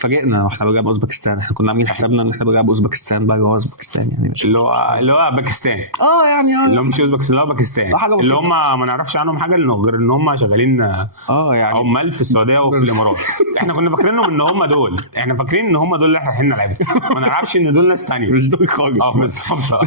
فاجئنا واحنا بنلعب اوزبكستان. احنا كنا عاملين حسابنا ان احنا بنلعب اوزبكستان بقى، جوه اوزبكستان يعني مش اللي هو باكستان. يعني اللي هم مش اوزبكستان، اللي هو باكستان، اللي هم ما نعرفش عنهم حاجه غير ان هم شغالين يعني عمال في السعوديه وفي الامارات. احنا كنا فاكرينهم ان هم دول، احنا فاكرين ان هم دول اللي احنا رايحين نلعبهم، ما نعرفش ان دول ناس ثانيه مش دول خالص. بالظبط.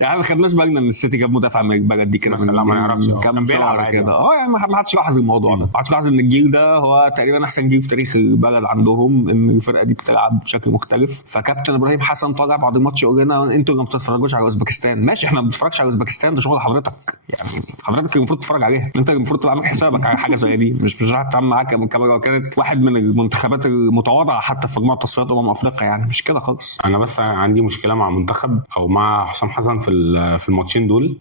يعني ما خدناش بالنا ان السيتي جاب مدافع من البلد دي كده، لا ما نعرفش كان بيلعب كده. يعني ما حدش لاحظ الموضوع ده، ما حدش لاحظ ان الجيل ده هو تقريبا احسن جيل في تاريخ البلد عندهم، ان الفرقه دي بتلعب بشكل مختلف. فكابتن ابراهيم حسن طالع بعد الماتش يقول لنا انتوا اللي ما بتتفرجوش على اوزبكستان. ماشي، احنا ما بنتفرجش على اوزبكستان، ده شغل حضرتك، يعني حضرتك اللي المفروض تتفرج عليها، انت اللي المفروض تبقى عامل حسابك على حاجه زي دي، مش هتعمل معاك كاميرا. كانت واحد من المنتخبات المتواضعه حتى في مجموعه تصفيات افريقيا، يعني مش كده خالص. انا بس عندي مشكله مع منتخب او مع حسام حسن في الماتشين دول.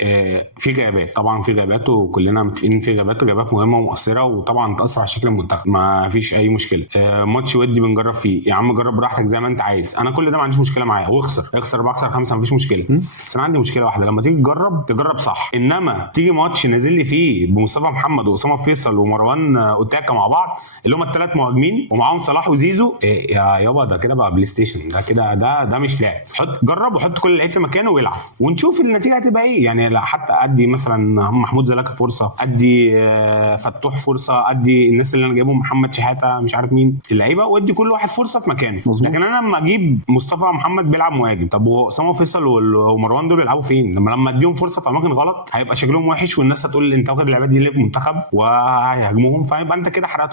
في غيابات، طبعا في غيابات، وكلنا متفقين في غيابات مهمه ومؤثره، وطبعا تاثر على شكل المنتخب، ما فيش اي مشكله. ماتش ودي بنجرب فيه، يا عم جرب براحتك زي ما انت عايز، انا كل ده ما عنديش مشكله معاه، واخسر بخسر 5 ما فيش مشكله. بس انا عندي مشكله واحده، لما تيجي تجرب صح، انما تيجي ماتش نازل لي فيه بمصطفى محمد واسامه فيصل ومروان اوتاكا مع بعض، اللي هم الثلاث مهاجمين ومعاهم صلاح وزيزو، يا يابا ده كده بقى بلاي ستيشن، ده كده ده مش لعب. جرب وحط كل اللعيب في مكانه ويلعب ونشوف النتيجه هتبقى ايه. يعني حتى ادي مثلا محمود زلاكا فرصه، ادي فتوح فرصه، ادي الناس اللي انا جايبهم محمد شحاته مش عارف مين اللعيبه، وادي كل واحد فرصه في مكانه. لكن انا لما اجيب مصطفى محمد بيلعب مهاجم، طب واسامه فيصل ومروان دول بيلعبوا فين؟ لما اديهم فرصه في اماكن غلط هيبقى شكلهم وحش، والناس هتقول انت واخد اللعيبه دي ليه في منتخب وهيهاجموهم، فيبقى انت كده حرقته.